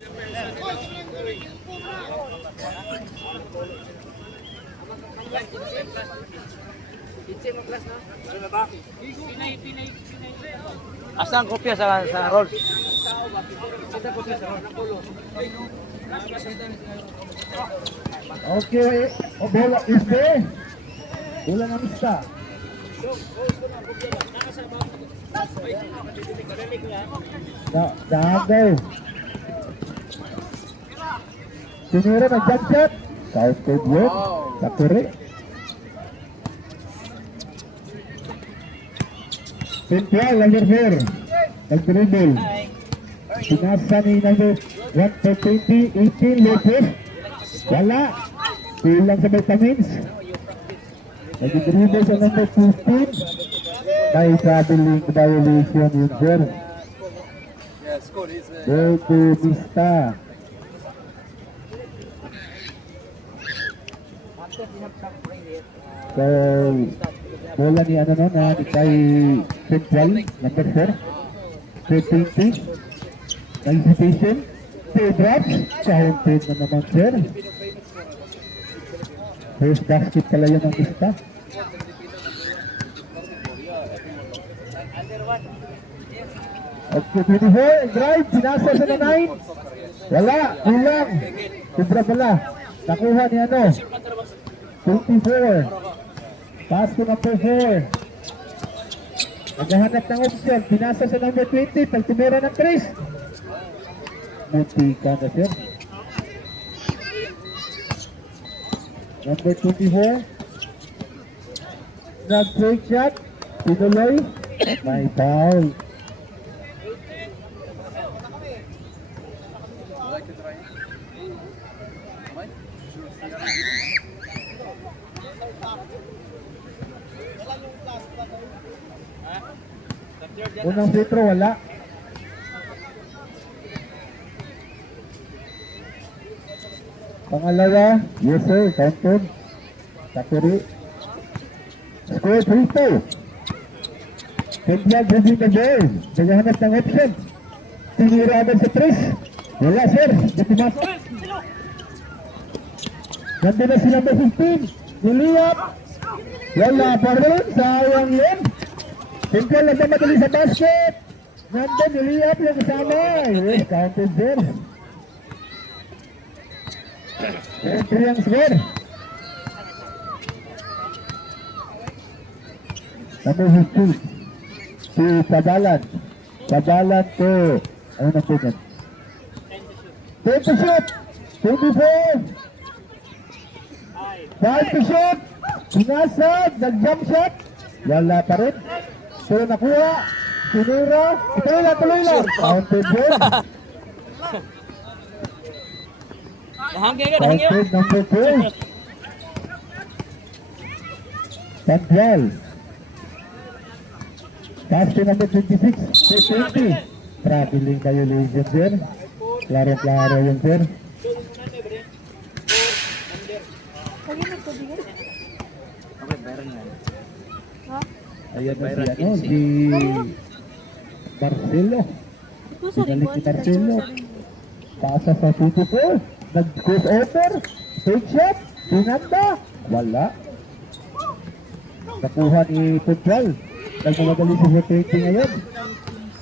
Asa ang kopya sa rolls? Okay, bola is there. Bola ng isa. Dagaw. Tinira ng jump shot. Counted yun. Sakuri. Central, number 4. Nag-dribble. Pinasa ni number 1 for 20, 18, Lopez. Wala. Kulang sa vitamins. Nag-dribble sa number 15. May traveling violation yun, sir. Go to Vista. So, bola ni ano na ni kay Central, number 4. 20. Anticipation. 2 drops. Counted na naman, sir. First basket pala yan ang Vista. Okay, 24, drive, sinasa sa 9. Wala, kulang. Sobra pala. Nakuha ni ano. 24. Pass to number 4. Naghahanap ng option. Pinasa sa number 20. Pag tumira ng 3. Muntika na, sir. Number 24. Nag-break shot. Tinuloy. May foul. Unang free throw, wala. Pangalawa, yes sir, counted. Sakuri. Score 3-2. Kaya dribbling the ball. Naghahanap ng option. Tinira agad sa 3. Wala sir, di pumasok. Nandun na sila number 15. Niliyap. Wala pa rin, sayang yun. Central na madali sa basket. Nandun, niliyap yung kasama. Yes, counted sir. Entry ang score. Number 15. Si Sabalan. Sabalan to. Ano na po yan? 10 to shoot. 24. 5 to shoot. Sinasad. Nag-jump shot. Wala pa rin. So nakuha. Sinura. Tuloy lang. Counted yun. Counted number 2. Central. Pass to number 26. 20. Traveling violation, sir. Klaro-klaro yun, sir. Ayan na si ano, si Marcelo. Binalik si Marcelo. Pasa sa 24. Nag-cross over. Take shot. Pinanda. Wala. Nakuha ni Central. Nagmamadali si Rotating ngayon.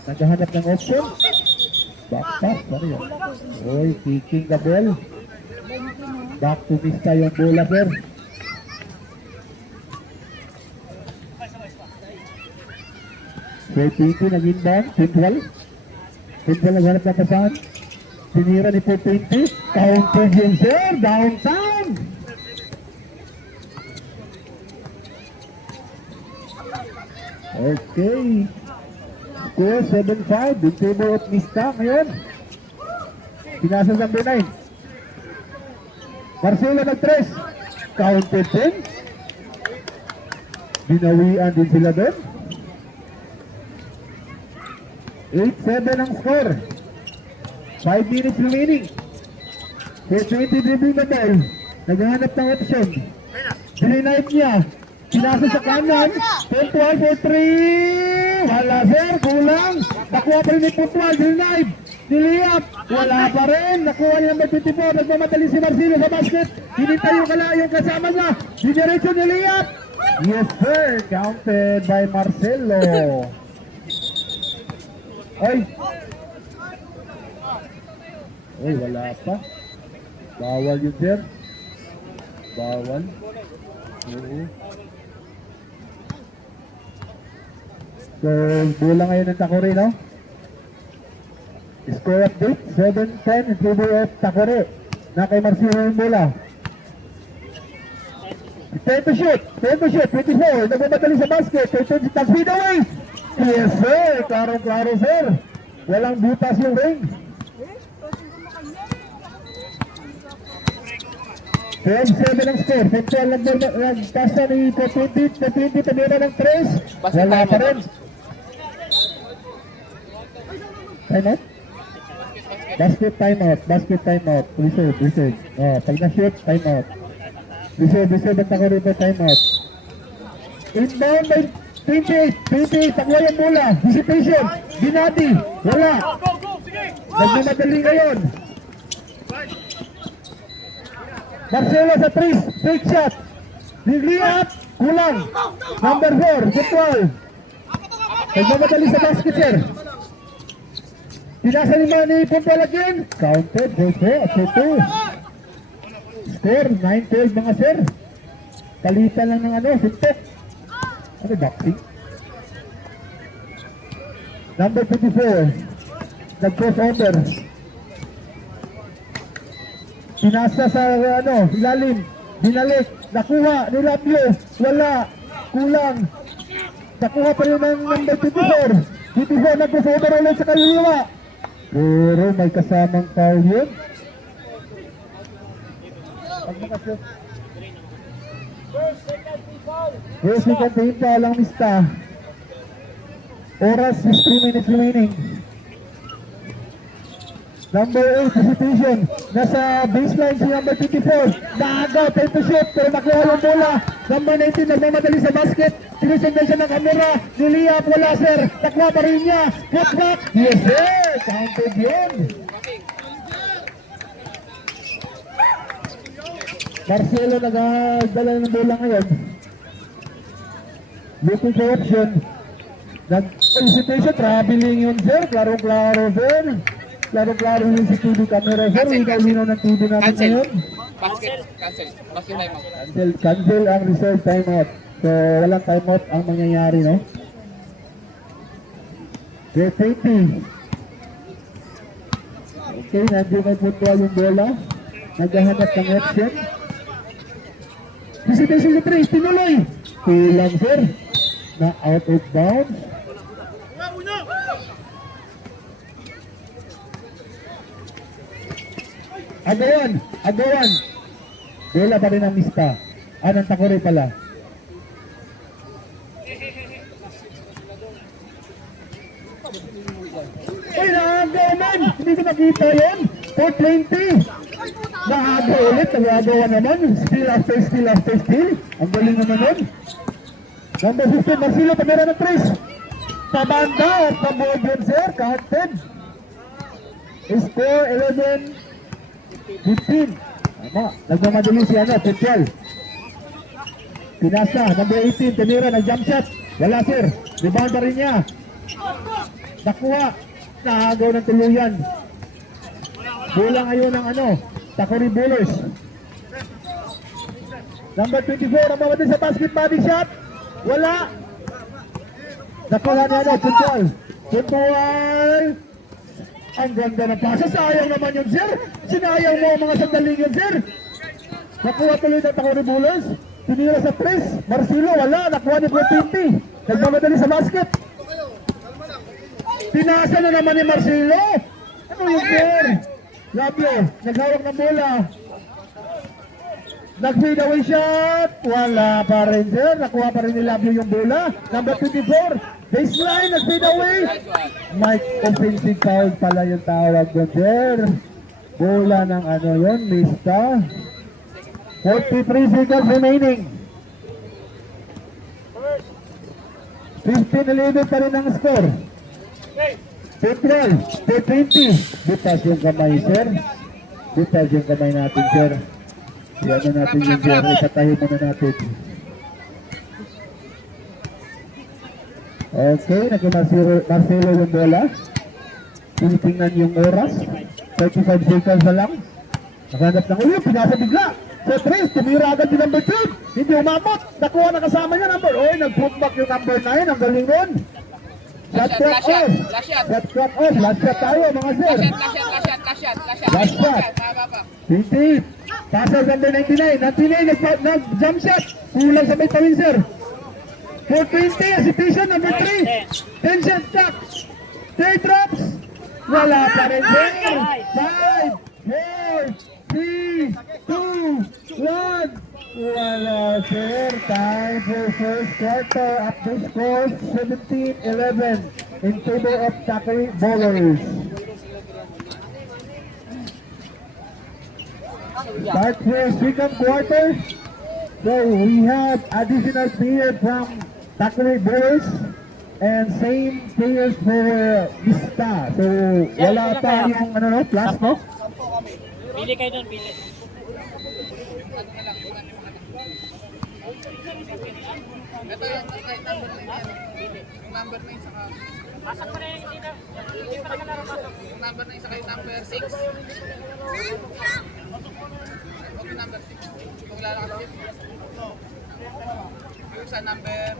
Naghahanap ng option. Backpass. Ano yan? Roy kicking the ball. Back to Vista yung bola, sir. Rotating nag-inbound. Central. Central naghanap ng pasahan. Sinira ni 420. Counter yun, sir. Downtown. Okay. Score 7-5. In favor of Vista ngayon. Pinasa sa number 9. Marcelo nag-tres. Counted din. Binawian din sila doon. 8-7 ang score. 5 minutes remaining. 420 dribbling the ball. Naghahanap ng option. Denied niya. Pinasa sa kanan. Puntual for 3. Wala sir. Kulang. Nakuha pa rin ni Puntual. Denied. Niliyap. Wala pa rin. Nakuha niya number 24. Nagmamadali si Marcelo sa basket. Hinintay yung kasama niya. Dinerecho ni Liat. Yes sir. Counted by Marcelo. Ay. Ay, wala pa. Bawal yun sir. Bawal. Oo. So, bola ngayon ng Takore, no? Score update, 7-10 in favor of Takore. Na kay Marcelo yung bola. 10 to shoot, 24. Nagmamadali sa basket, 10 to feed away. Yes sir, klaro sir. Walang butas yung ring. 12-7 ang score. Central nagpasa ni Petiti, tumira ng 3. Wala pa rin. Time out? Basket time out. Reserve. Pag na-shoot, time out. Reserve at ako rito, time out. Inbound by 28. Takwa yung bola. Hesitation. Binati. Wala. Nagmamadali ngayon. Marcelo sa 3. Fake shot. Lihat. Kulang. Number 4. Football. Nagmamadali sa basket, sir. Pinasa ni Manny Football again. Counted. Go to 2. Score. 9-12 mga sir. Kalitan lang ng sintek. Ano boxing? Number 24. Nag-crossover. Pinasa sa ilalim. Binalik. Nakuha. Nilabyo. Wala. Kulang. Nakuha pa rin ng number 24. 24 nag-crossover ulit sa kaliliwa. Pero may kasamang foul yun. Pag makasip. First second team foul ang mista. Oras 3 minutes remaining. Number 8 hesitation. Nasa baseline si number 24. Naagaw, 10 to shoot. Pero nakuha yung bola. Number 19 nagmamadali sa basket. Sinusundan siya ng camera. Niliyap, wala sir. Nakuha pa rin niya. Putback. Yes sir. Counted yun. Marcelo nagdala ng bola ngayon. Looking for option. Nag-hesitation. Traveling yun sir. Klaro sir. Klaro yung si TV camera sir. Ikaw linaw ng TV natin ngayon. Cancel ang reserve timeout. So walang timeout ang mangyayari, no? Safety. Okay, nandiyo may football yung bola. Naghahanap ng option. Hesitation si 3, tinuloy. Kulang sir. Na out of bounds. Agawan. Bola pa rin ang mista. Anong Takore pala. Ay, naagaw man. Hindi ko nakita yan. 420. Naagaw ulit. Nagagawa naman. Steal after steal. Ang galing naman nun. Number 15, Marcelo, pamera ng 3. Pabanda at paboard yun, sir. Counted. Score 11-15. Tama. Nagmamadali si Petrol. Pinasa. Number 18, Temira, nag-jump shot. Wala, sir. Rebound pa rin niya. Nakuha. Nahagaw ng tuluyan. Bola ngayon ng Takore Bullers. Number 24, ang mamadali sa basket, body shot. Wala. Nakuha niya Football. Ang ganda ng pasa. Sayang naman yun, sir. Sinayang mo ang mga sandaling yun, sir. Nakuha tuloy ng Takore Bullers. Tinira sa press. Marcelo, wala. Nakuha ni 420. Nagmamadali sa basket. Pinasa na naman ni Marcelo. Ano yun, sir? Labio, naghawak ng bola. Nag-fade away shot. Wala pa rin, sir. Nakuha pa rin ni Labio yung bola. Number 24. Baseline, nag-fade away. Mike, offensive foul pala yung tawag doon, sir. Bola ng yun, mista. 43 seconds remaining. 15-11 pa rin ang score. Petrol, 220. Butas yung kamay, sir. Butas yung kamay natin, sir. Yan na natin yung sir. Ipatahin muna natin. Okay, nag-Marcelo yung bola. Tinitingnan yung oras. 35 seconds na lang. Nakahanap ng ulo, pinasa bigla. So, Trace, tumira agad yung number 3. Hindi umabot. Nakuha na kasama niya number. Oy, nag-put back yung number 9. Ang galing nun. Shot clock off. Shot clock off. Last shot tayo, mga sir. Last shot. 20. Passer number 99. 99, nag-jump shot. Kulang sa may tawin, sir. 420, hesitation, number 3. 10 shot clock. 3 drops. Wala pa rin, sir. 5, 4, 3, 2, 1. Wala, sir. Time for first quarter. Up the score, 17-11 in favor of Takari Bowlers. Start for second quarter. So we have additional player from Takari Bowlers and same players for Vista. So wala pa yung plus, no? Pili kayo doon, pili. Ito yung number 9 saka Pasok pa rin, hindi pa nakalaro pasok. yung number 9 saka yung number 6. Okay, number 6. Kung lalakad yung sa number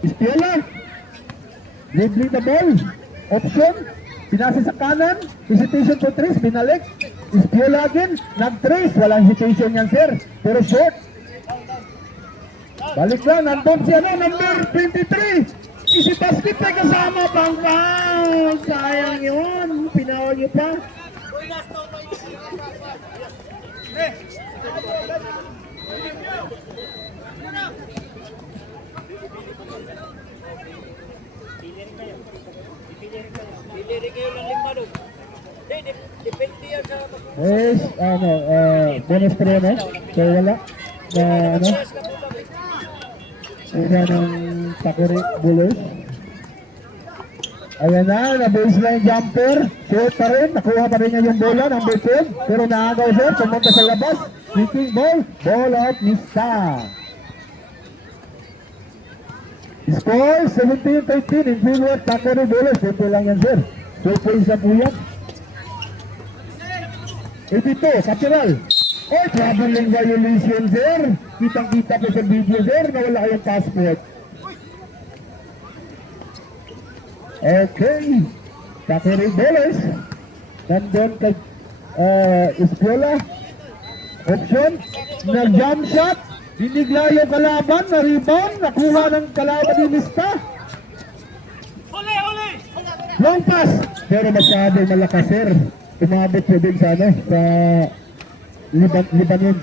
Espiela. Dribbling the ball. Option. Pinasa sa kanan. Hesitation to trace. Binalik. Espiela again. Nag-trace. Walang hesitation yan, sir. Pero short. Balik lang. Nandun siya na. Number 23. Isi basket may kasama. Bang-bang. Sayang yun. Pinawal niyo pa. Pili rin kayo ng 5 doon. Hindi, depende yan sa... Yes, bonus premo. So wala. Na Isa ng Takari Bullers. Ayan na baseline jumper. Short pa rin. Nakuha pa rin niya yung bola. Number 10. Pero naagaw, sir. Pumunta sa labas. Kicking ball. Ball out. Mista. Score 17-13 in favor of Takari Bowlers. Simple lang yan, sir. 2 points na po yan. 82, Capital. Oh, traveling violation, sir. Kitang-kita po sa video, sir, na wala kayong passport. Okay. Takari Bowlers. Nandun kay Escuela. Option. Nag-jump shot. Hinigla yung kalaban, na-rebound, nakuha ng kalaban ni Mista. Long pass, pero masyadong malakas, sir. Umabot po din sa Libanon.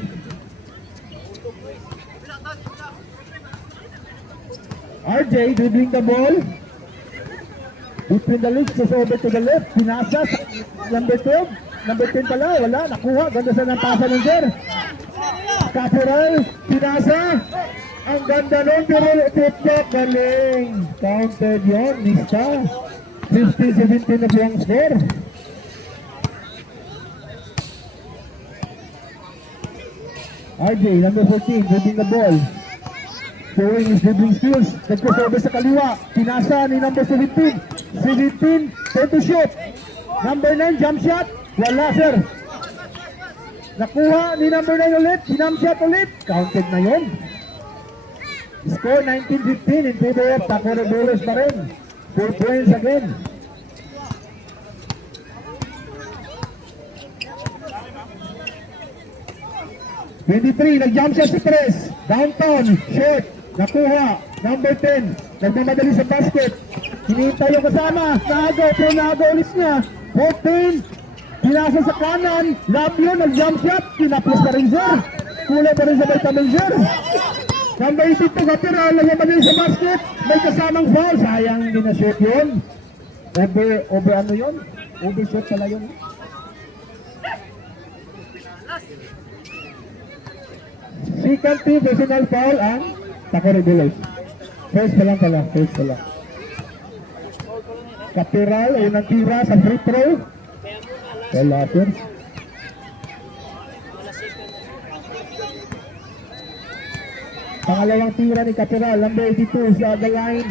RJ dribbling the ball. Between the legs, just over to the left. Pinasa sa number 12. Number 10 pala, wala, nakuha. Ganda sa ng pasa ng sir. Capital, pinasa. Ang ganda nun, pero tip-top, galing. Counted yun, Mista. 15-17 na po ang score. RJ, number 14, dribbling the ball. Showing his dribbling skills. Nagkasobe sa kaliwa. Pinasa ni number 17. 17, try to shoot. Number 9, jump shot. Wala, sir. Nakuha ni number 9 ulit. Jump shot ulit. Counted na yun. Score 19-15 in favor of Takari Bowlers pa rin. 4 points again. Nag-jump shot si Tres. Downtown. Short. Nakuha. Number 10. Nagmamadali sa basket. Hinihintay yung kasama. Nagaw. Pero nagaw ulit niya. 14. Pinasa sa kanan. Labio. Nag-jump shot. Pinaplos na rin, sir. Kulay pa rin sa vitamin, sir. Number 82. Kapira. Nagmamadali sa basket. May kasamang foul. Sayang hindi na shoot yun. Over ano yun? Overshot pala yun. Second team personal foul ang Takari Bowlers. First pa lang pala. Capiral, unang tira sa free throw. Kaya muna, last Wala, sir. wala second na siya. Pangalawang tira ni Capiral, number 82 sa the line.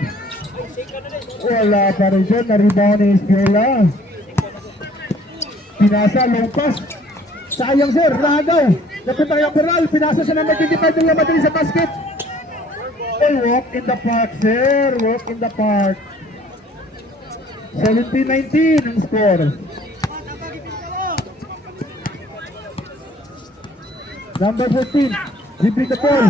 Second na rin. Wala pa rin dyan, na-rebound ni Espiola. Pinasa, long pass. Sayang sir, nahagaw. Napunta yung Capiral, pinasa sa number 25 ng Madrid sa basket. Oh, walk in the park sir, walk in the park. 17-19 ang score. Number 14, Jibri Kapol.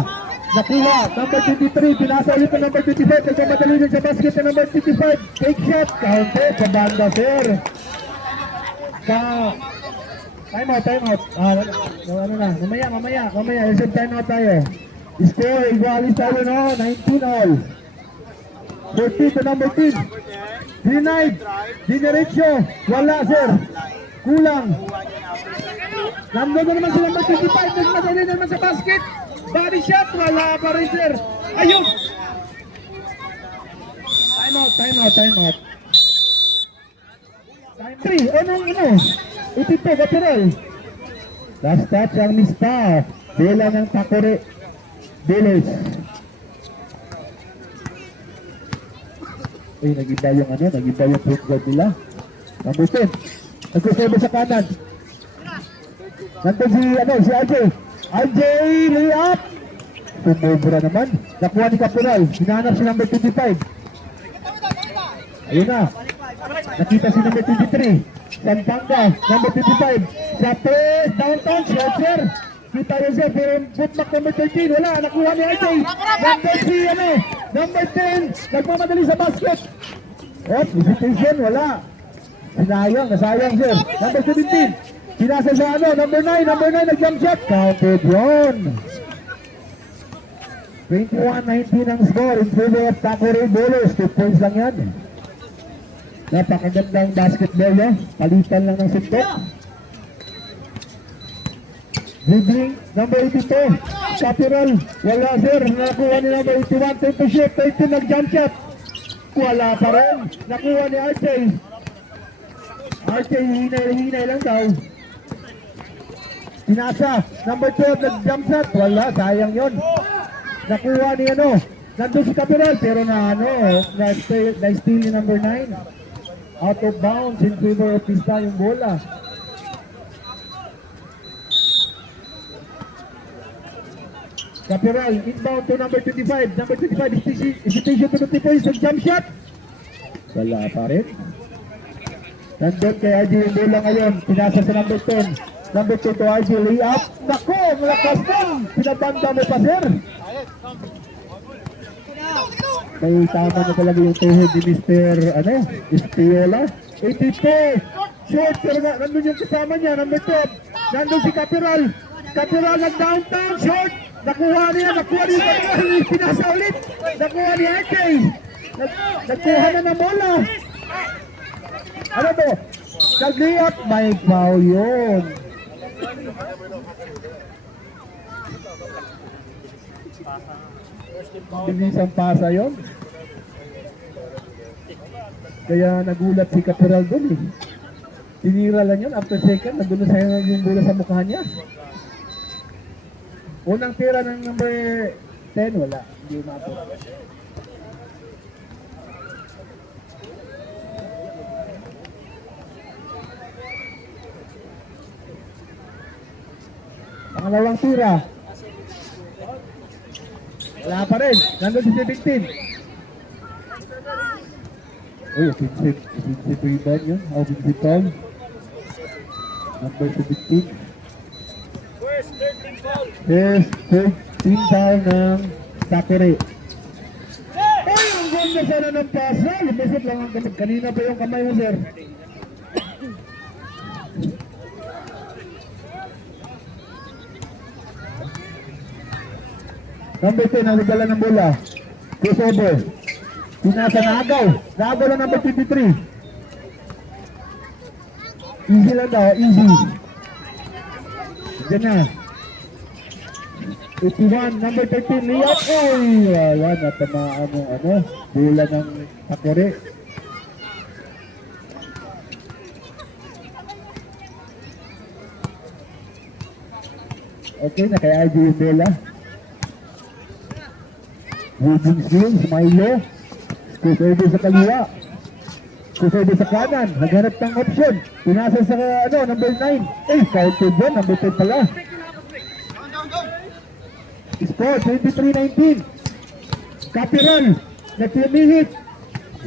Nakuha, number 23, pinasa ulit ng number 25, nagmamadali din sa basket ng number 25, take shot, counter sa banda, sir. Time out. Ano na, mamaya, isang time out tayo. Score, igualis tayo, no, 19 all. 14 to number 10. Denied, Dinerecho, wala, sir. Kulang. Nandun na naman si number 25, nagmadali na naman sa basket. Body shot, wala pa rin sir. Ayun! Time out. Time 3, ano? Itito, Capiral. Last touch ang mista. Bela ng Takore. Beles. Ay, nag-iba yung point guard nila. Nabutin. Nagkusebe sa kanan. Nandun si RJ. RJ, layup! Tumubra naman. Nakuha ni Capiral. Hinahanap si number 25. Ayun na. Nakita si number 23. Sampanga, number 25. Sa press, downtown, shorter. Kita yun siya, pero bootback number 13. Wala, nakuha ni RJ. Number 10. Nagmamadali sa basket. Hesitation, wala. Nasayang sir. Number 17. Pinasa sa number 9, nag-jump shot. Counted yun. 21-19 ang score in favor of Takore Bolos. 2 points lang yan. Napakagandang basketball yan. Palitan lang ng suntok. Dribbling, number 82. Capiral, wala sir. Nakuha ni number 81. 10 to shoot, 13 nag-jump shot. Wala pa rin. Nakuha ni RJ. RJ, hinay lang daw. Pinasa, number 12, nag-jump shot. Wala, sayang yun. Nakuha ni nandun si Capiral, pero na-steal ni number 9. Out of bounds in favor of Pista yung bola. Capiral, inbound to number 25. Number 25, hesitation to the 3 points, nag-jump shot. Wala pa rin. Nandun kay RJ yung bola ngayon. Pinasa sa number 10. Number 2 to RJ, layup. Nako, malakas lang. Pinabanda mo pa, sir. May tama na talaga yung tuhod ni Mr. Espiola. 82. Short, pero nandun yung kasama niya. Number 12. Nandun si Capiral. Capiral nag-downtown. Short. Nakuha niya. Pinasa ulit. Nakuha ni RJ. Nagkuha na ng bola. Ano to? Nag-layup. May foul yun. Bilisang pasa yun. Kaya nagulat si Capiral dun eh. Tinira lang yun. After second, nandun na sa'yo yung bola sa mukha niya. Unang tira ng number 10, wala. Hindi umabot. Pangalawang tira. Wala pa rin. Nandun si 17. Oh, offensive rebound yun. Offensive foul. Number 17. First 13 foul. First 13 foul ng Takore. Ay, ang ganda sana ng pasa. Lumisip lang ang kamay. Kanina pa yung kamay mo, sir. Number 10, ang nagdala ng bola. Crossover. Pinasa na agaw. Nagaw lang number 23. Easy lang daw, easy. Diyan na. 81, number 13, layup. Uy, wala na tamaan ng bola ng Takore. Okay, na kay RJ yung bola. Moving skills, Milo. Scoot over sa kaliwa. Scoot over sa kanan. Naghanap ng option. Pinasa sa number 9. Counted doon. Number 10 pala. Score, 23-19. Capiral. Nagpumihit.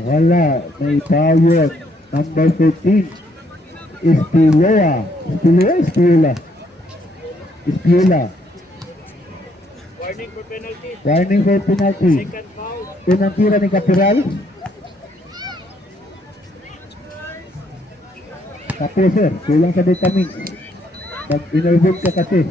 Wala. May foul yun. Number 13. Espiola. Warning for penalty. Warning for penalty. Second foul. Unang tira ni Capiral. Tapos sir, kulang sa vitamins. Mag-innervate ka kasi.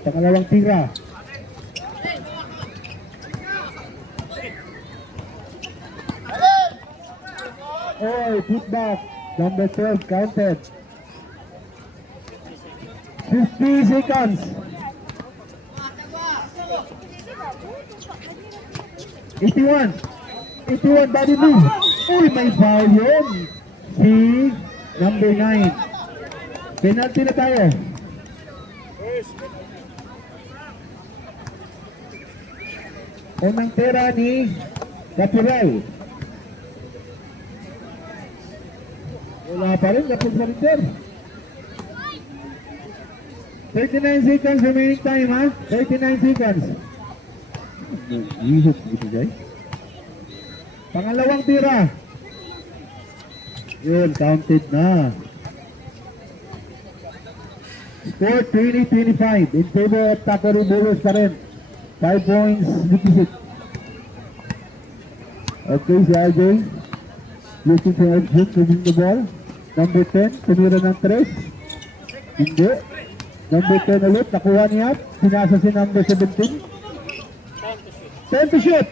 Pangalawang tira. Oh, put back. Number 12 counted. 50 seconds. 81 body move. Uy, may foul yun. Si number 9. Penalty na tayo. First. Unang tira ni Capiral. Wala pa rin, kapag sa rin. 39 seconds remaining time, ha? 39 seconds. Ihok dito, guys. Pangalawang tira. Yun, counted na. Score 20-25. In favor of Takari Bulos pa rin. 5 points deficit. Okay, si RJ. Looking for exit, moving the ball. Number 10, tumira ng 3. Hindi. Number 10 ulit, nakuha niya. Pinasa si number 17. 10 to shoot.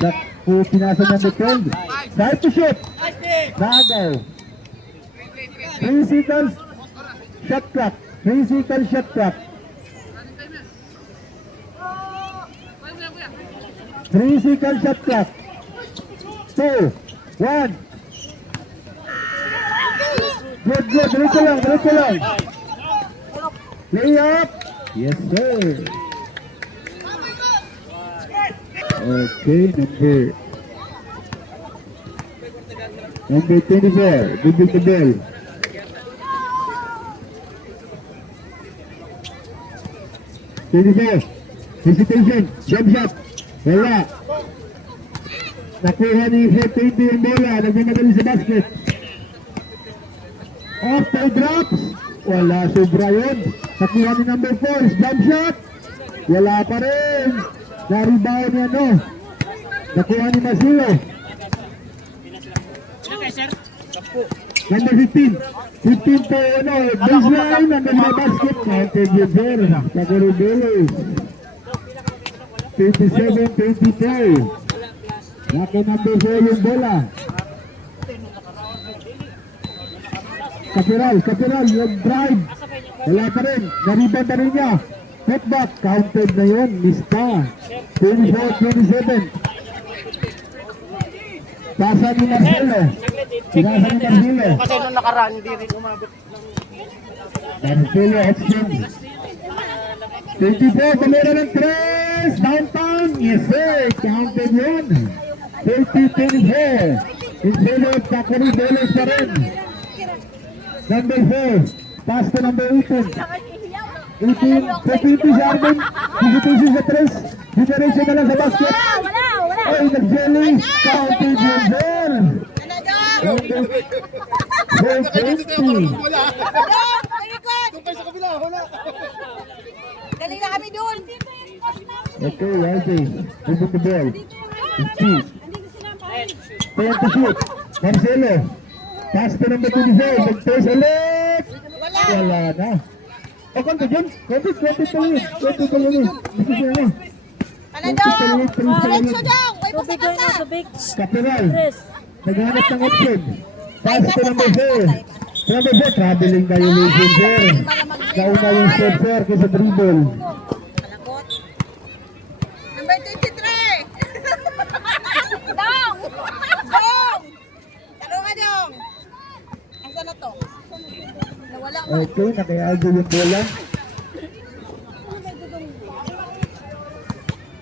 Naku, pinasa number 12. 5 to shoot. Nagaw. 3 seconds. Shot clock. 3 seconds shot clock. 3 seconds shot clock. 2, 1. Good. Diretso lang. Lay up. Yes, sir. Okay, number 24. Bibig the bell. Hesitation. Jump shot. Wala. Nakuha ni F20 yung bola. Nagmamadali sa basket. Off the drops. Wala, sobra yun. Nakuha ni number 4. Jump shot. Wala pa rin. Na-rebound niya, no? Nakuha ni Masilo. Number 15. 15 po, baseline. Number na basket. Counted yun, sir. Takari Bulos. 27-22. Naka number 4 yung bola. Capiral, nag-drive. Wala pa rin. Nariban pa rin niya. Putback, counted na yun. Mista. 24-27. Pasa ni Marcelo. Pinasa ni Marcelo. Kasi nung nakaraan, hindi rin umabot ng... Marcelo option. 24, tumira ng 3. Downtown. Yes sir. Counted yun. 30-24. In favor of Takari Bulos pa rin. Number 4. Pass to number 18. 18. 20 si Arvin. Hesitation sa 3. Generation na lang sa basket. Ay, nag-jelly. Counted yun sir. Number 4. Galing na kami doon. Okay, RJ. Moving the ball. 15. 10 to shoot. Marcelo. Pass to number 24. Mag-toss ulit. Wala na. O, konti dyan. Konti tuloy. Gusto siya na. Panadong! Diretso daw! May pasakasa! Capiral. Naghanap ng option. Pass to number 4. Number 4, traveling violation, sir. Nauna yung step, sir, kaysa dribble. Malakot. Number 23! Dong! Wala man. Okay, naka-aldo yung bola.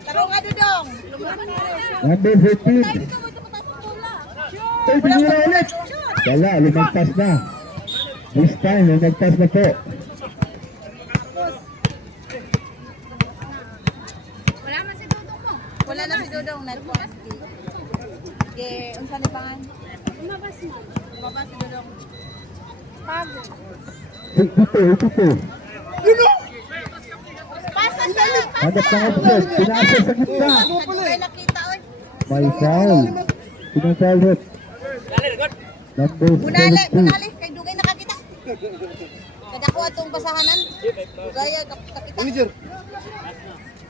Taro nga, Dudong. Number 15. Ay, tinira ulit. Wala, lumagpas na. This time, lumagpas na po. Wala na si Dudong. Nagpuas. Okay, unsa ni pangan? Umabas si Dudong. Pago. Ito. Pasa sa Hanap ng offset. Pinasa sa gitna. Kaya nakita, oy. May foul. Pinang-foul rin. Number Bunali, 17. bunali. Kay Dugay nakakita. Kada ko atong basahanan. Dugay kakita.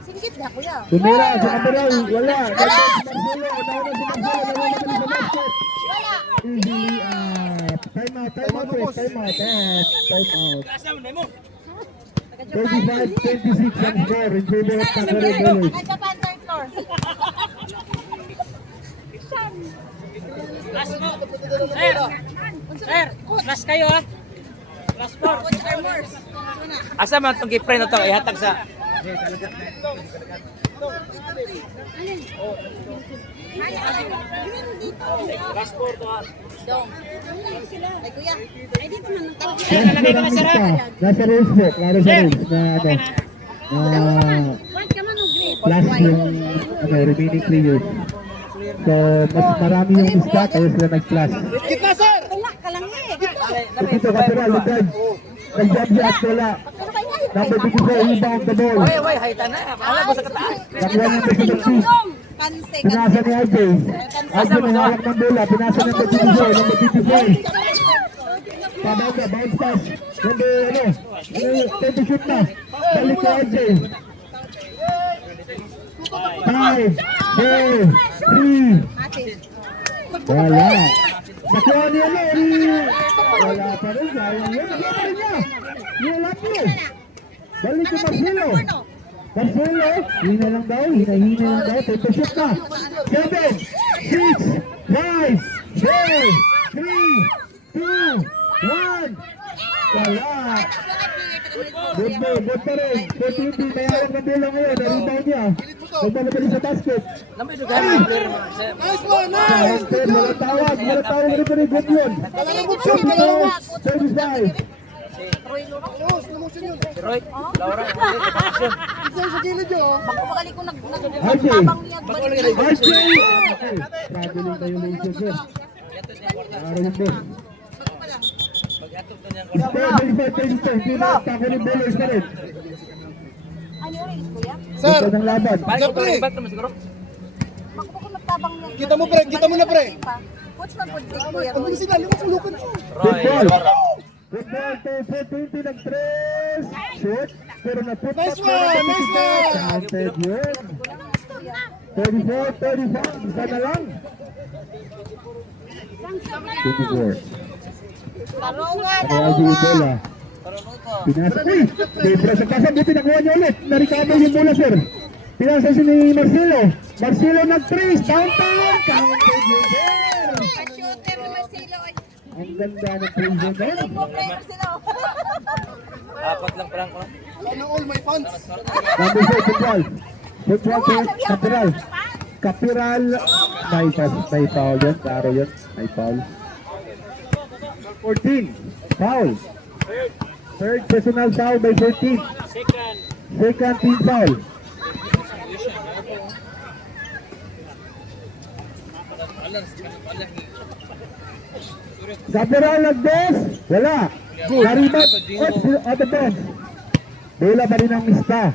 Sige, na kuya. Tumira sa kapiral. Wala. Wala. Wala. Easy up. Time out. Time out. 35-26 ang score in favor of Taqueria Bullets. Ay, pa third floor. Sir, last kayo ha. Last four. Coach Armors. Asa man itong gift na to, ihatag sa... Last four to ha. Dong. Ay, kuya. Ay, dito man. Sir, nalagay ko na sir ha. Nasa rules po. Klaro sa rules na ano. Plus yung remaining players. So, mas marami yung isa kaya sila nag-plus. Wala ka lang eh. Dito kapiral, ligad. Nag-jump shot, wala. Number 54, rebound the ball. Way, hayta na. Wala ko sa kataas. Nakuha ng number 6. Kanse, Pinasa ni RJ. RJ may hawak ng bola. Pinasa ng number 54, number 54. Pabaw ka, bounce pass. Number, time to shoot na. Balik ka RJ. 5, 4, 3. Wala. Nakuha niya na. Wala pa rin. Sayang yun. Nakuha pa rin niya. Nilap niyo. Balik ka Marcelo. Marcelo. Hina lang daw. Hina lang daw. Time to shoot na. 7, 6, 5, 4, 3, 2, 1. Wala. Good pa rin. 14, may hawak ng bola ngayon. Na-rebound niya. Nagpapabali sa basket. Lamay dugan ang player mo. Sir. Wala tawag rin pa rin. Good yun. 35. Si Roy, Laura, action. Magpapagaling ko RJ. nagtabang niya. RJ. Traveling tayo ng sir. Araw yung boss. Mag-atog na niyang Sir, 35. Hindi na. Takunin bowlers pa rin. Ano orange, kuya? Sir. Ito ng laban. Balik ko pala ibat naman siguro. Magpapagaling ko nagtabang niya. Kita mo, pre. Kita mo na, pre. Coach man po, kuya. Pag sila, limang sulukan ko. Good ball. Roy. Good ball to 420 nag-tres. Shoot. Pero na-put Nice one, nice one. Counted yun. 34, 35. Isa na lang. 24. Tarungan, Kaya si bola. Pinasa. Uy! Debra sa kasa. Buti nakuha niya ulit. Narikado yung bola, sir. Pinasa si ni Marcelo. Marcelo nag-trace. Downtown. Counted yun, sir. shooter ni Marcelo. Ay, Ang ganda ng trace yun, sir. galing mo, play Marcelo. Apat lang parang ko. Sana all my fans. Number 4, football. Football to Capiral. Capiral. May foul yun. Klaro yun. May foul. 14. Foul. Third personal foul by 14. Second team foul. Capiral nag-boss. Wala. Naribat. Out of bounds. Bola pa rin ang mista.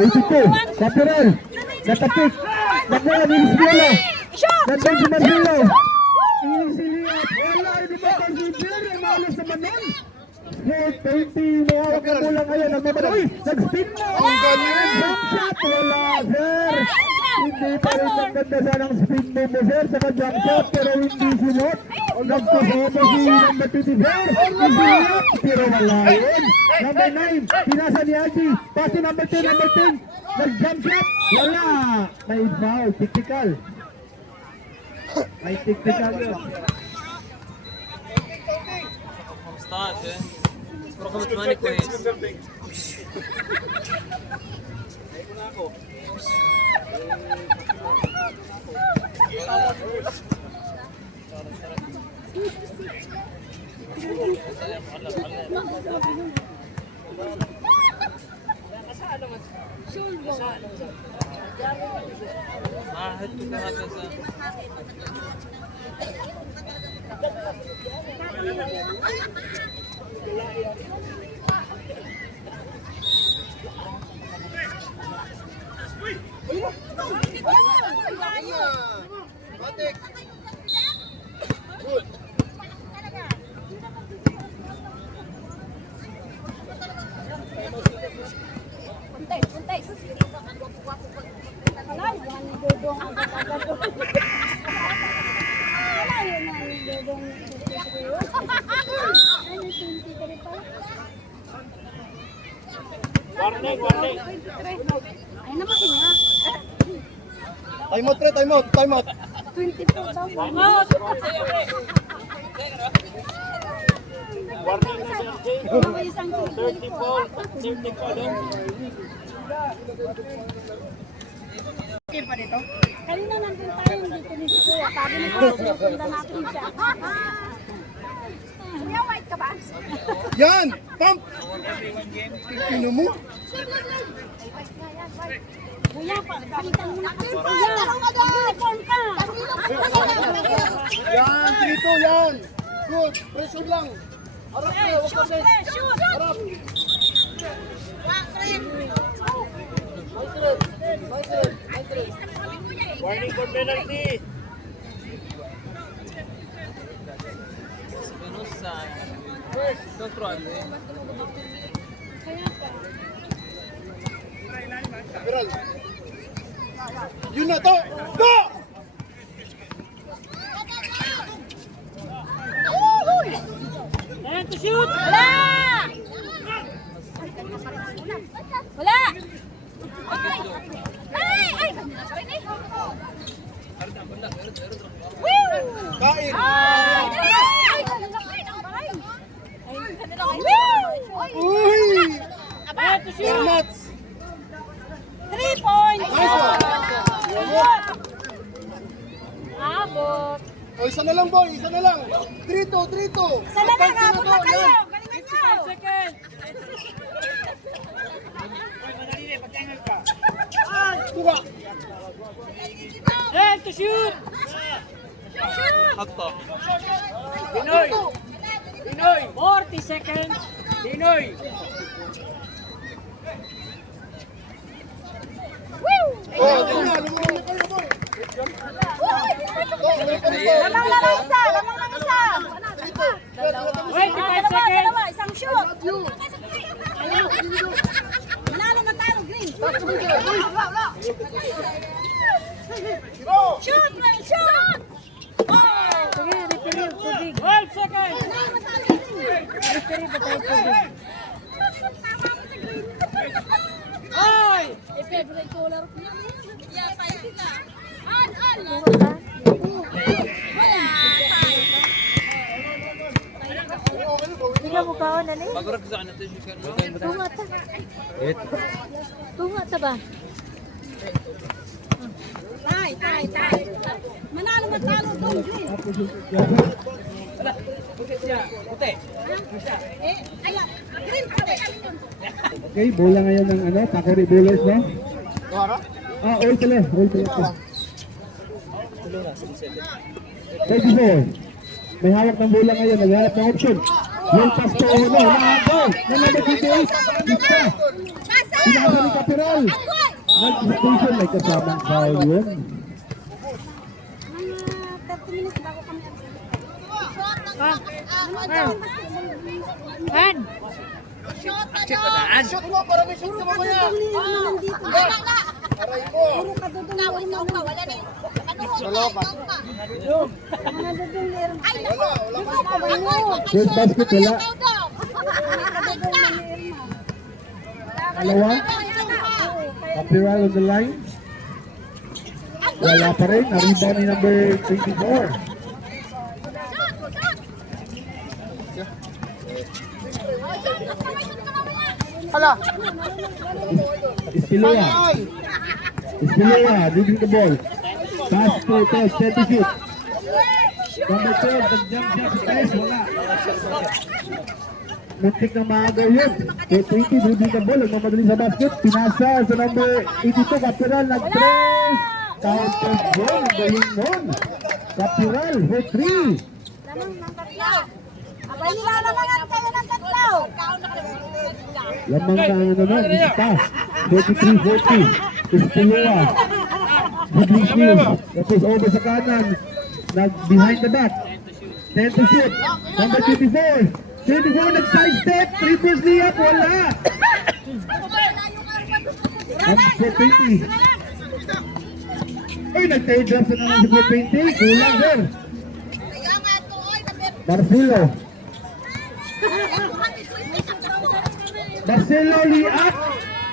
Isipin, Capiral, natapik, nakuha ni Isabela, nandun si Marcelo, inisiliat, wala, hindi ba pang Jerry, malas naman nun. 4-20, mawawag na mula ngayon, nagmamala, uy, nag-spin mo, jump shot, wala, sir, hindi pa rin ang ganda sanang spin mo mo, sir, saka jump shot, pero hindi sinot, o nagkusama si number 24, isiliat, pero wala yun. Number 9, pinasa ni Aldi, pasi number 10, number 10, nag-jump shot, wala, may foul, technical. May technical yun. Start, eh. Pero kamot money ko eh. Mahal ko lahat sa... Batik. Puntay, puntay. Wala, yan yung dodong ang agad. Wala, yun na yung dodong. Ano, 20 ka rin pala? Warning, warning. Ay, namakin nga. Time out, pre. Time out. Time out. 22 daw. Warning na siya, Jay. Ano ba isang 34, 34 doon. Kanina nandun tayo, dito ni Kuya. Sabi ni Kuya, sinusundan natin siya. Kuya, white ka ba? Yan! Pump! Pino mo? Kuya, palitan mo na kasi. Kuya, uniform ka. Yan! Dito, yan! Good! Pressure lang! Harap pre! Huwag ka set! Harap! Warning for penalty. Pinusa. Control, eh. Viral! Yun na to! Go! And to shoot. Wala! Wala! Ay! Ay! Woo! Kain! Ay! Ay! Uy! And to shoot. Bernats! 3 points! Nice one! Abot! O, isa na lang, boy! Isa na lang! 3-2! 3-2! Isa na lang, abot na kayo! Galingan nyo! Second. Madali rin, pagkangal ka. Kuha! And to shoot. Hakto. Pinoy. Pinoy. 40 seconds. Pinoy. Oh, yun na! Lumulong na kayo, boy! Lamang lang isa! Lamang lang isa! 25 seconds. Dalawa! Isang shoot! Manalo na tayo, Green! Shoot! Shoot! Sige, referee, tubig. 12 seconds. Referee ba tayo tubig? Ay. Favorite color ko yan. Yeah, tayo sila. On! Tingnan mo kaon na niya. Bagurag sa ano to, chicken. Tunga ta. Tunga ta ba? Tay. Manalo matalo dong, Green. Puti. Ayan. Green, puti. Okay, bola ngayon ng ano, Takori Bullets, no? Kuha ka? Ah, all pala ito. 34. May hawak ng bola ngayon, naghanap ng option. Yung pass to uno, nakago! Nanalo si Dave! Gita! Pinasa ni Capiral! Nag-station, may kasamang foul yun. Mga 30 minutes bago kami Shoot mo para may shoot ka mamaya! Aray mo! Puro kadudong mo ka, wala na Sa looban. First basket, wala. Dalawa. Capiral on the line. Wala pa rin. Na-rebound ni number 24. Hala. Espiloa. Espiloa, leading the ball. Pass to Tess, set to shoot. Number 12, nag-jump shot si Tess, wala. Muntik na maagaw yun. 20, leading the ball, nagmamadali sa basket. Pinasa sa number 82, Capiral, nag-press. Counter goal, galing nun. Capiral, for 3. Lamang ng tatlo. Abay nila naman kayo ng tatlo. Lamang na ano nun, isa. 43-40. Espiloa. Dribbling skills. Tapos over sa kanan. Behind the back. 10 to shoot. Number 24. 24 nag-sidestep. 3 points layup. Wala. Number 20. Ay, nag-trade drop sa naman sa 20. Kulang, sir. Marcelo. Marcelo Liak.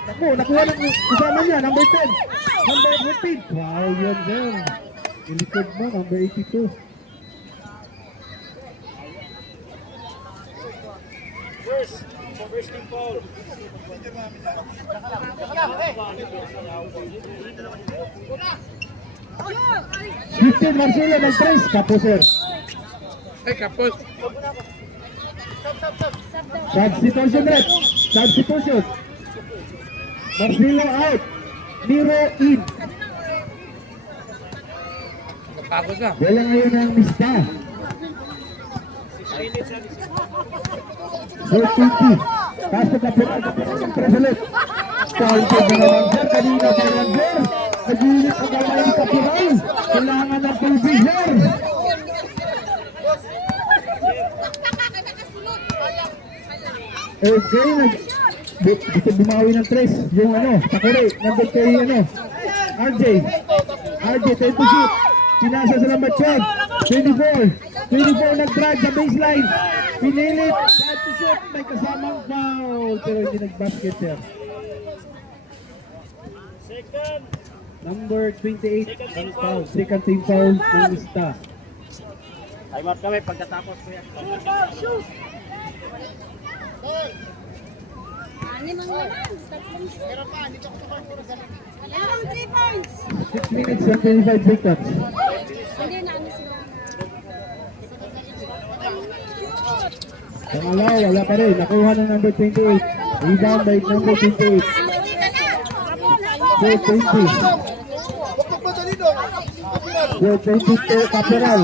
Ako, nakuha ng kasama niya. Number 10. Number 14. Wow, yun, sir. Ilikod mo, number 82. First team foul. 15 Marcelo nag-trace. Kapos, sir. Ay, kapos. Substitution red. Substitution. Marcelo out. Miro in. Pagod na. Wala ngayon ang mista. 450. Kaso kapiral ng presalit. Counter na naman sir. Kanina sa Ranger. Nag-unit ang kamay ni Kapiral. Kailangan ng pulbizar. Okay, dito bumawi ng tres. Yung ano, Takuri. Nandun kay ano, RJ. RJ, 10 to shoot. Pinasa sa number 12. 24. 24 nag-drag sa baseline. Pinilit. 10 to shoot. May kasamang foul. Pero hindi nag-basket, sir. Second. Number 28 ang foul. Second team foul ng Mista. Time out kami pagkatapos kuya. Animang naman. Meron pa, dito ko sa Lamang 3 points. 6 minutes and 25 seconds. Hindi na ano sila. Pangalaw, wala pa rin. Nakuha ng number 28. Rebound by number 28. 420. Good, 22, Capiral.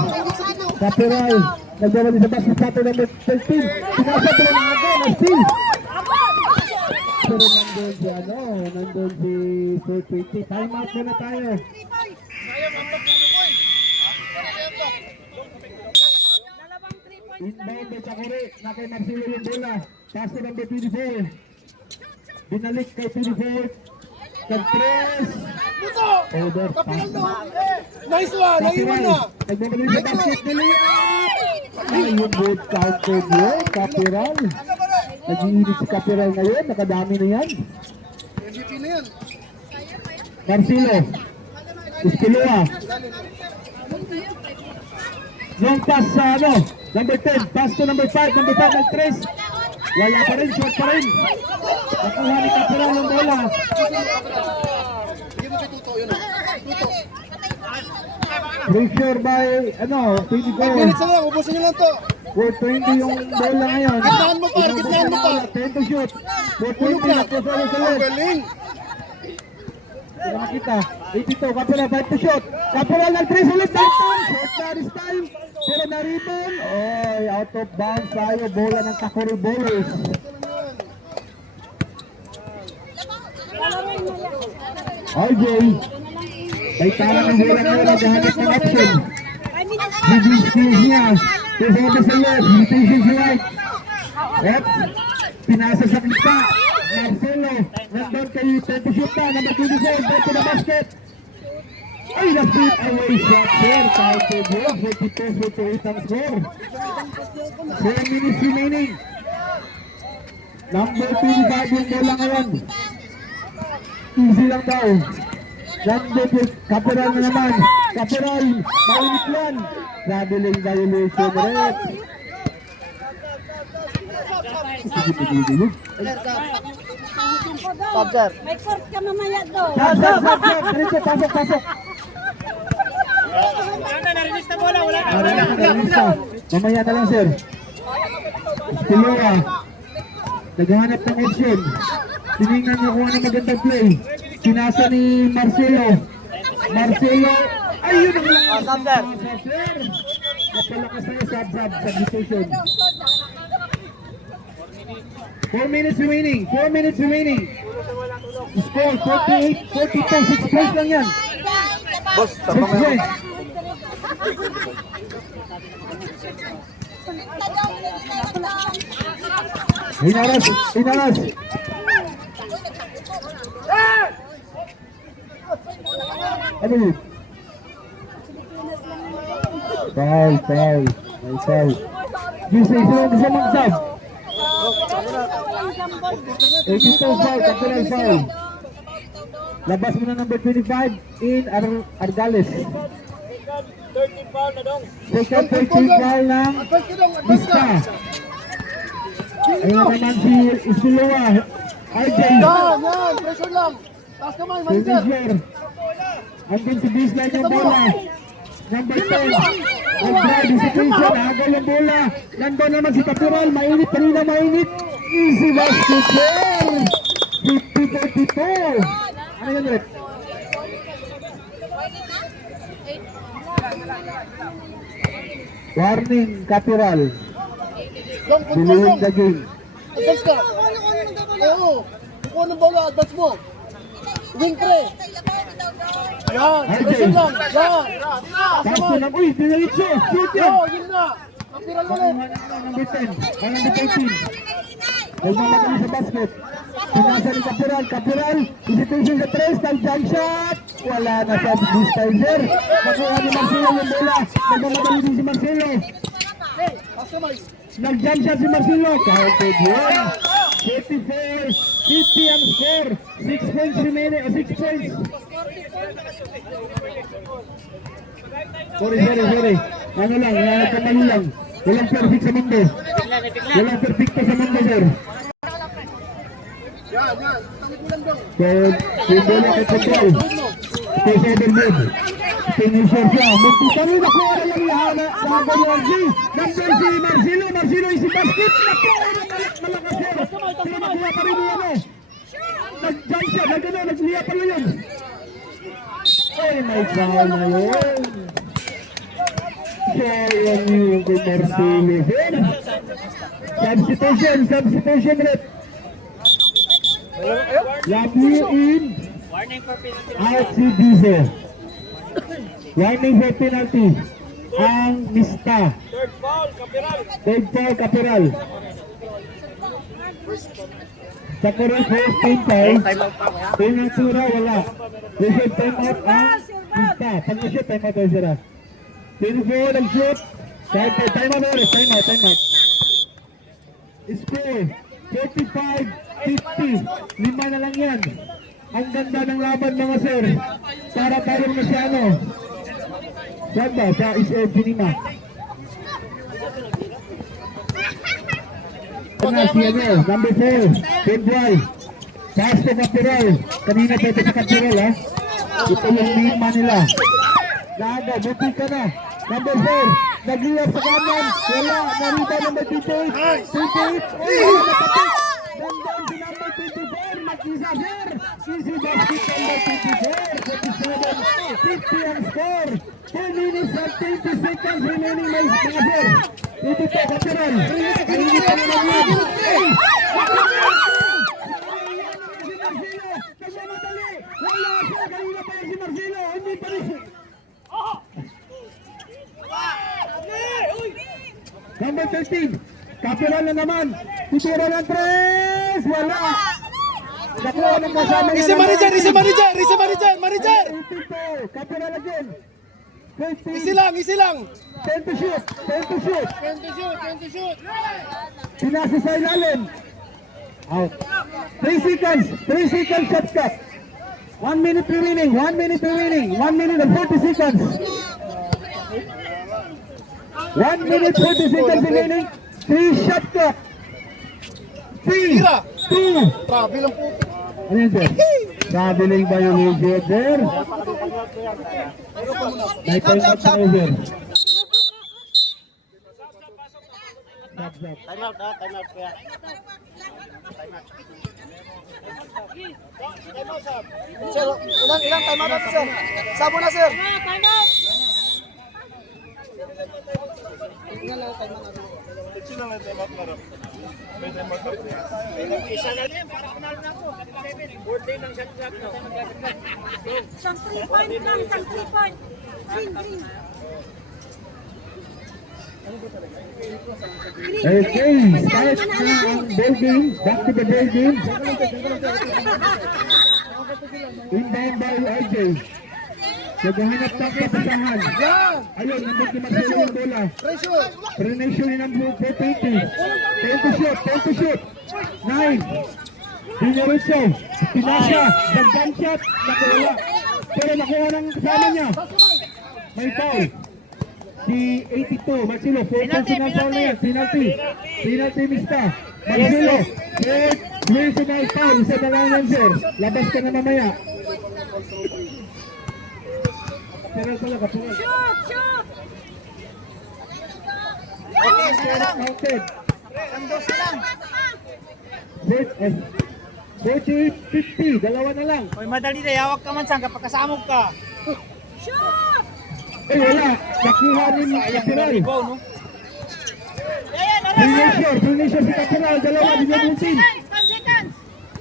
Capiral. Nagdawali sa basket pato number 13. Pinasa pa rin ako, na-steal. Pero nandun si ano, nandun si 420. Time out muna tayo. Inbound by Takuri. Na kay Marcelo yung bola. Pass to number 24. Binalik kay 24. Kag-press. Over. Pass. Nice one! Naiwan na! Nagbabalik sa basket ni Liam. Ay, yung good counter yun. Capiral. Nag-iinit si Capiral ngayon. Nakadami na yan. MVP na yan. Marcelo. Espiloa. Long pass sa ano. Number 10. Pass to number 5. Number 5 nag-tres. Wala pa rin. Short pa rin. Nakuha ni Capiral ng bola. Hindi mo kay Tuto yun. Tuto. Pressure by, ano, 5 minutes 24. na lang, ubusin nyo lang to. 420 yung bola ngayon. Gitnaan mo pa, gitnaan mo pa. 10 to shoot. Ulog 420 na. nagpasalo sa Ang left. galing. Wala makita. 82, Capiral 5 to shoot. Capiral nag-3 ulit. Downtown. Short na this time. Pero na-rebound. Oy, out of bounds tayo. Bola ng Takuri Bowlers. RJ. Ay tama ng bola ngayon. Naghahanap ng option. Biging skills niya. Kasama sa left. Mutation sa right. Yep. Pinasa sa kita. Marcelo. Nandun kayo. 10 to shoot na. Number 24. Back to the basket. Ay, na-put away shot. Sir, counter goal. 42-48 ang score. 7 minutes remaining. Number 25 yung bola ngayon. Easy lang daw. Landed Capital na naman. Capital, mainit yan. Traveling violation red. May court ka mamaya doon. Sab. Diretso, pasok. Mamaya na lang, sir. Siloa. Naghahanap ng option. Tinignan niyo kung ano magandang play. Sinasa ni Marcelo. Ayun ang lakas. Sir. Napalakas na yung sab. Substitution. 4 minutes remaining. Score 48-42. 6 points lang yan. Boss, 6 points. Inaras. Ano yun? Foul. May foul. Gising sila sa mag-sub. 82 foul, Capital foul. Labas mo na number 25 in Argales. 13 pound na dong. Second 13 foul ng Vista. Ayun naman si Isiloa. RJ. Yan, pressure lang. Taas kamay, manager. Finisher. Andun si baseline yung bola. Number 10. Nag-drive, institution, hagal yung bola. Nandun naman si Capital, mainit pa rin na mainit. Easy basket there. 50-42. Ano yun, Rick? Warning, Capital. Long, control Diluhin long. the game. Advance ka. Oo. Kukuha ng bola, advance mo. Wing pre. Yan, pressure lang. Yan. Taas Paso kamay. na, uy, dinaritso. Shoot yan. Oo, yun na. Kapiral ulit. Number 10, number 18. Nagmamadali sa basket. Pinasa ni Capiral, institution sa 3, style jump shot. Wala na sa distancer. Nakuha ni Marcelo yung bola. Nagmamadali din si Marcelo. Taas kamay. Nag-jump shot si Marcelo. Counted yun. 54-50 ang score. 6 points remaining, 6 points. Sorry. Ano lang, nagkamali lang. Walang perfect sa mundo. Walang perfecto sa mundo, sir. Yan. Tangit mo lang dong. So, yung bola kay Control. Space overload. Finisher siya. Magpitarin ako na lang lahana sa habang yung RG. Number si Marcelo. Marcelo is in basket. Naku, malakas sir. Pero nagliya pa rin yung ano. Nag-jump siya. Nagliya pa rin yun. Ay, may foul na yun. Sayang yung kay Marcelo, sir. Substitution rep. W in. Warning for penalty. Out si Dizo. Warning for penalty. Ang Mista. Third foul, Capital. Third foul, Capital. Sa correct first time foul. Pinantura, wala. Reserve time out ang Mista. Pag na-shoot, time out ang sira. 24, nag-shoot. Time out oras. Time out. Score. 35-50. 5 na lang yan. Ang ganda ng laban mga sir. Para tayo na si ano. Saan ba? Sa SM Cinema. Si ano, number 4. Pedroy. Pass to Capital. Kanina pwede sa Capital ha. Ito yung lima nila. Naga, buti ka na. Number 4. Nag-iap sa kanan. Wala. Narita number 28. 28. Wala nakapit. Gandang si number 24. Mag-isa sir. Easy basket number 24. 47. 50 ang score. 2 minutes and 20 seconds remaining my score. Ito pa Capital. Kanina pa na nag-iap. Hey! Si Marcelo. Nagmamadali. Wala siya. Kanina pa si Marcelo. Hindi pa rin. Number 13, Capital na naman. Titira ng 3. Wala. Nakuha ng kasama niya Isi naman. manager. 82, Capital again. 15, Easy lang. 10 to shoot. 10 to shoot. Pinasa sa ilalim. Out. 3 seconds shot clock. 1 1 minute remaining. 1 minute remaining. 1 minute and 40 seconds. 1 minute 40 seconds remaining. 3 shot clock. 3, 2. Grabe lang po. Ano yun, sir? Traveling violation, sir. May time out tayo, sir. Time out kaya. Sir, ilang time out natin, sir? Sabo na, sir. Isa na din, para panalo na ako. 14 ng shot clock, no? Isang 3 point lang, isang 3 point. Green. Okay, start na ang ball game. Back to the ball game. Inbound by RJ. Naghahanap ng kapasahan. Ayun, nandun si Marcelo yung bola. Pressure. Prenation ni number 420. 10 to shoot. 9. Dinaritso. Pinasya. Nag-gun shot. Nakuha. Pero nakuha ng kasama niya. May foul. Si 82. Marcelo. 4 personal foul na yan. Penalty mista. Marcelo. 4 personal foul. Isa na lang yan, sir. Labas ka na mamaya. Penal pala ka. Shoot! Okay, counted. Sandos na lang. 40-50, dalawa na lang. Hoy, madali na, yawag ka man saan kapag kasamog ka. Shoot! Eh, wala. Nakuha ni Capiral. no? Finition si Capiral. Dalawa, bigyan ng team. 5 seconds!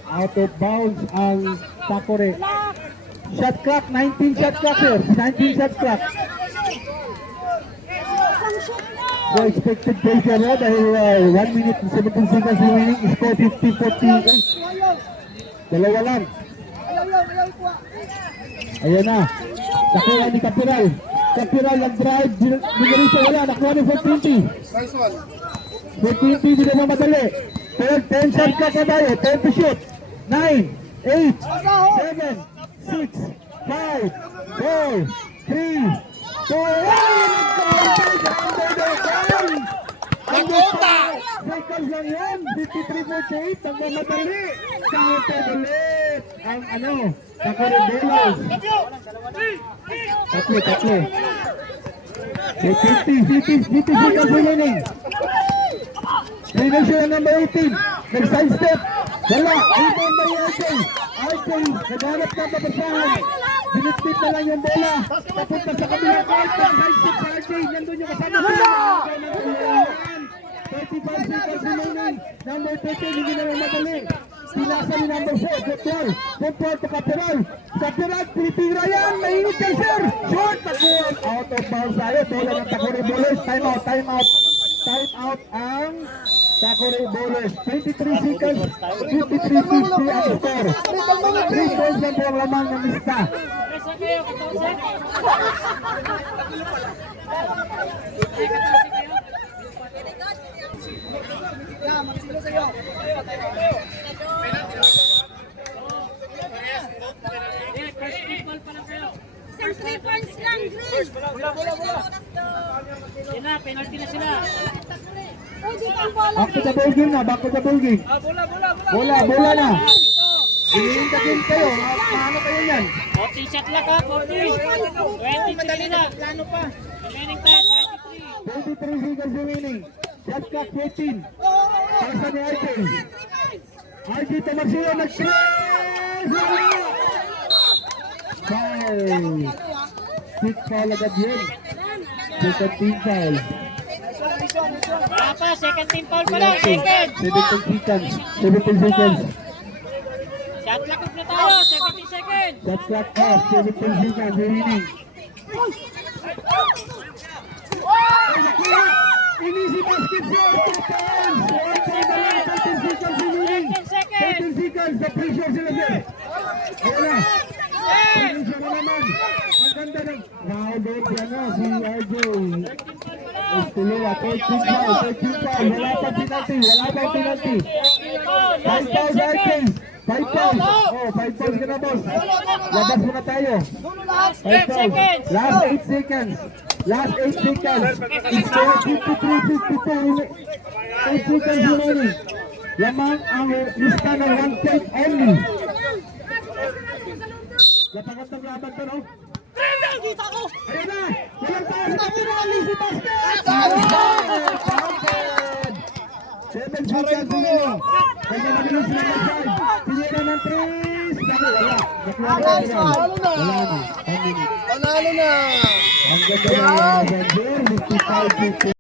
Out of bounds ang Takore. Shot clock, 19 shot clock, sir. 19 shot clock. Isang shoot na! So expected pressure na dahil 1 minute and 17 seconds remaining. Score 50-40. Dalawa lang. Ayan na. Nakuha ni Capiral. Capiral nag-drive. Binarito wala. Nakuha ni 420. Nice one. 420, di naman madali. 10 shot clock na tayo. 10 to shoot. 9, 8, 7, 6, 5, 4, 3, 2, 1! Nakota! Seconds lang yan, 53-48, ang mamadali. Counted ulit ang Takore Bolos. Tatlo. 50 seconds remaining. Finition number 18. Nag-side step. Wala. Rebound by RJ. RJ, naghanap ng papasahan. Binitbit na lang yung bola. Papunta sa kabilang court. Nag-side step sa RJ. Nandun yung kasama sila. 35 seconds remaining. Number 13, hindi na lang madali. Pinasa ni number 4, Football. Football to Capiral. Capiral, pinitira yan. Mainit yan, sir. Short. Nakuha. Out of bounds tayo. Bola ng Takore Bolos. Time out. Time out ang Takore Bolos. 23 seconds. 53-50 ang score. 3 goals lang po ang lamang ng lista. Isang 3 points lang, Green! Yan na, penalty na sila. Pwede kang bola, Back to the ball game na. Back to the ball game. Bola na. Iniintakin kayo. Paano kayo yan? 40 shot lang ha, 40. 23 na. Plano pa. Remaining time, 23 seconds remaining. Shot clock 14. Pasa ni RJ. RJ Tomasio nag-trace! Foul! Quick foul agad yun. Second team foul. Wala pa, second team foul pa lang, second. 17 seconds. Shot clock na tayo, 17 seconds. Shot clock off. 17 seconds remaining. Easy basket shot. 13 seconds remaining. 13 seconds. The pressure sila sir. Wala. Pressure na naman. Ang ganda ng round out yan na si RJ. Estulua. 13 foul. Wala pa penalty. 5 fouls RJ. 5 fouls. Oh, 5 fouls ka na ba? fouls. Labas muna tayo. Dulo lahat. 5 fouls. Last 8 seconds. Last 8 seconds. It's 53-52. 8 seconds remaining. Lamang ang lista ng 1 point only. Napagat ng laban to, no? Ayun na! Walang tayo sa tabi ng Lizzy Basket! 7 seconds remaining. Kaya mabilis sila mag-side. Tinira ng 3. Dami, wala. Nakuha na sila. Panalo na. Wala na. 10 minutes. Panalo na. Ang ganda ng Avenger, 55-50.